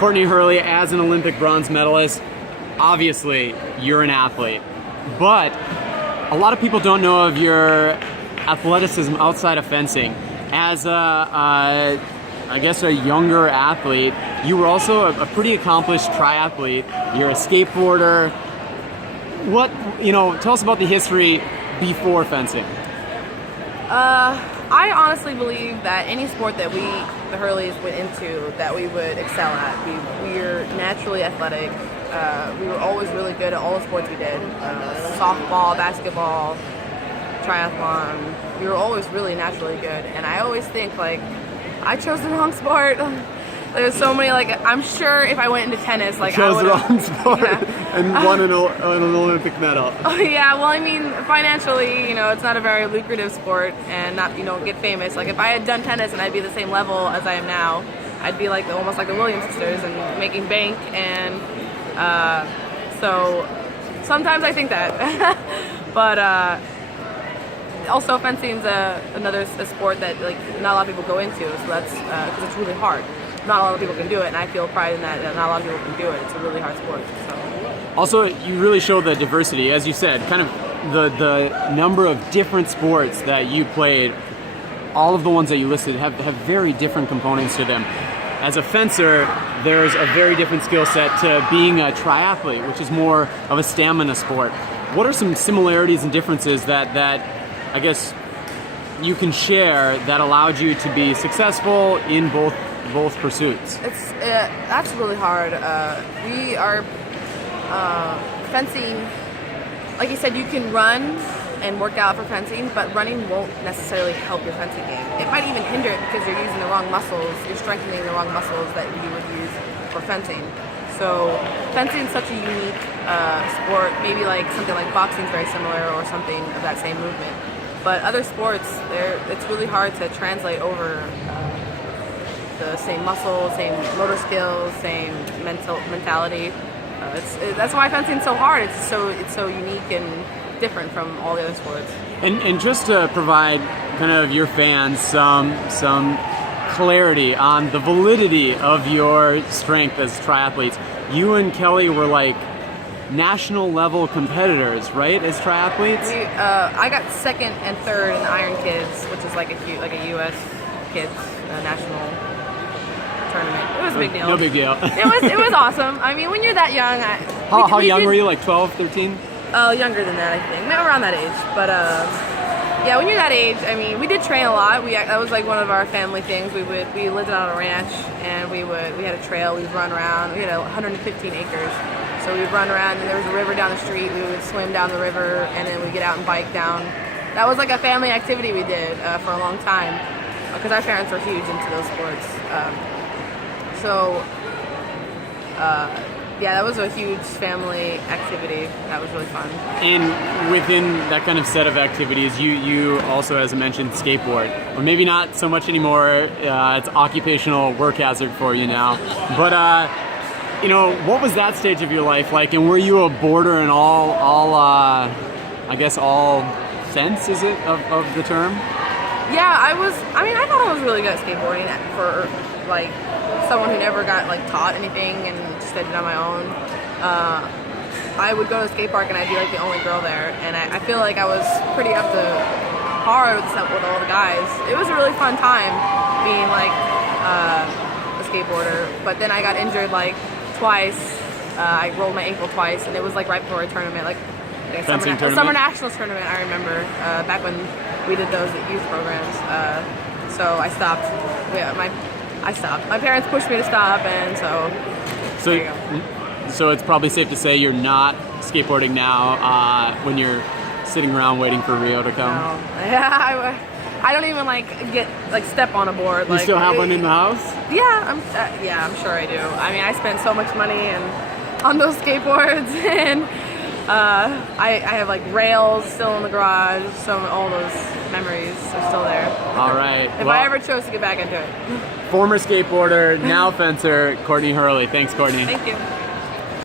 Courtney Hurley, as an Olympic bronze medalist, obviously you're an athlete, but a lot of people don't know of your athleticism outside of fencing. As I guess a younger athlete, you were also a pretty accomplished triathlete. You're a skateboarder. Tell us about the history before fencing. I honestly believe that any sport that we, the Hurleys, went into, that we would excel at. We're naturally athletic. We were always really good at all the sports we did. Softball, basketball, triathlon. We were always really naturally good. And I always think, I chose the wrong sport. There's so many, I'm sure if I went into tennis, I chose would the wrong sport and won an Olympic medal. Oh, yeah, well, I mean, financially, it's not a very lucrative sport, and you don't get famous. If I had done tennis and I'd be the same level as I am now, I'd be almost like the Williams sisters and making bank, and so sometimes I think that. But also fencing's another sport that not a lot of people go into, so that's because it's really hard. Not a lot of people can do it, and I feel pride in that not a lot of people can do it. It's a really hard sport. So. Also, you really show the diversity, as you said, kind of the number of different sports that you played. All of the ones that you listed have very different components to them. As a fencer, there's a very different skill set to being a triathlete, which is more of a stamina sport. What are some similarities and differences that I guess you can share that allowed you to be successful in both pursuits? That's really hard. We are fencing. Like you said, you can run and work out for fencing, but running won't necessarily help your fencing game. It might even hinder it because you're using the wrong muscles. You're strengthening the wrong muscles that you would use for fencing. So fencing is such a unique sport. Maybe something like boxing is very similar, or something of that same movement. But other sports, it's really hard to translate over the same muscle, same motor skills, same mentality. That's why fencing's so hard. It's so unique and different from all the other sports. And just to provide kind of your fans some clarity on the validity of your strength as triathletes, you and Kelly were national level competitors, right, as triathletes? I got second and third in the Iron Kids, which is a U.S. kids national tournament. It was a big deal. No big deal. It was awesome. I mean, when you're that young, how young were you? 12, 13? Oh, younger than that, I think. Maybe around that age. But yeah, when you're that age, I mean, we did train a lot. That was one of our family things. We lived on a ranch, and we had a trail. We'd run around. We had 115 acres. So we'd run around, and there was a river down the street. We would swim down the river, and then we'd get out and bike down. That was a family activity we did for a long time, because our parents were huge into those sports. Yeah, that was a huge family activity. That was really fun. And within that kind of set of activities, you also, as I mentioned, skateboard. Or maybe not so much anymore. It's occupational work hazard for you now. But what was that stage of your life like? And were you a boarder in all sense, is it, of the term? Yeah, I thought I was really good at skateboarding for someone who never got taught anything and just did it on my own. I would go to the skate park and I'd be the only girl there, and I feel like I was pretty up to par with all the guys. It was a really fun time being a skateboarder, but then I got injured twice. I rolled my ankle twice, and it was right before a tournament, a summer nationals tournament. I remember back when we did those at youth programs. So I stopped. I stopped. My parents pushed me to stop, and so there you go. So it's probably safe to say you're not skateboarding now when you're sitting around waiting for Rio to come. No. Yeah, I don't even get step on a board. You still have one in the house? Yeah, I'm sure I do. I mean, I spent so much money on those skateboards, and I have rails still in the garage. So all those memories are still there. All right. If I ever chose to get back into it. Former skateboarder, now fencer, Courtney Hurley. Thanks, Courtney. Thank you.